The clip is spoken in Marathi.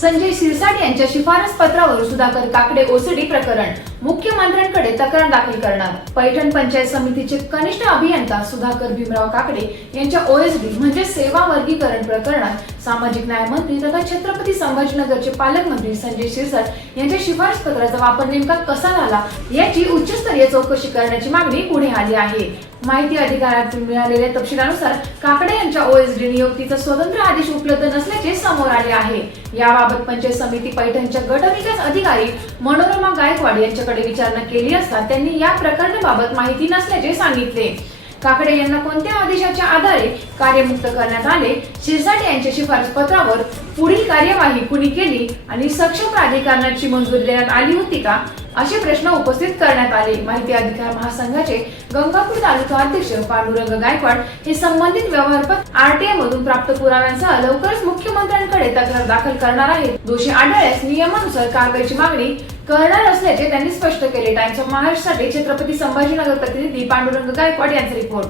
संजय शिरसाट यांच्या शिफारस पत्रावर सुधाकर काकडे ओसीडी प्रकरण, मुख्यमंत्र्यांकडे तक्रार दाखल करणार। पैठण पंचायत समितीचे कनिष्ठ अभियंता सुधाकर भीमराव काकडे यांच्या ओएसडी म्हणजे सेवा वर्गीकरण प्रकरणात सामाजिक न्याय मंत्री तथा छत्रपती संभाजीनगरचे पालकमंत्री संजय शिरसाट यांच्या शिफारस पत्राचा वापर नेमका कसा झाला याची उच्चस्तरीय चौकशी करण्याची मागणी पुढे आली आहे। माहिती अधिकाऱ्यातून मिळालेल्या तपशिलानुसार काकडे यांच्या ओएसडी नियुक्तीचा स्वतंत्र आदेश उपलब्ध नसल्याचे समोर आले आहे। याबाबत पंचायत समिती पैठणच्या गट विकास अधिकारी मनोरमा गायकवाड यांच्याकडे विचारणा केली असता त्यांनी या प्रकरणाबाबत माहिती नसल्याचे सांगितले। काकडे यांना कोणत्या आदेशाच्या आधारे कार्यमुक्त करण्यात आले, शिरसाट यांच्या शिफारस पत्रावर पुढील कार्यवाही कुणी केली आणि सक्षम प्राधिकरणाची मंजुरी देण्यात आली होती का, असे प्रश्न उपस्थित करण्यात आले। माहिती अधिकार महासंघाचे गंगापूर तालुका अध्यक्ष पांडुरंग गायकवाड हे संबंधित व्यवहार आरटीआय मधून प्राप्त पुराव्यांसह लवकरच मुख्यमंत्र्यांकडे तक्रार दाखल करणार आहेत। दोषी आढळल्यास नियमानुसार कारवाईची मागणी करणार असल्याचे त्यांनी स्पष्ट केले। टाइम्स ऑफ महाराष्ट्रसाठी छत्रपती संभाजीनगर प्रतिनिधी पांडुरंग गायकवाड यांचा रिपोर्ट।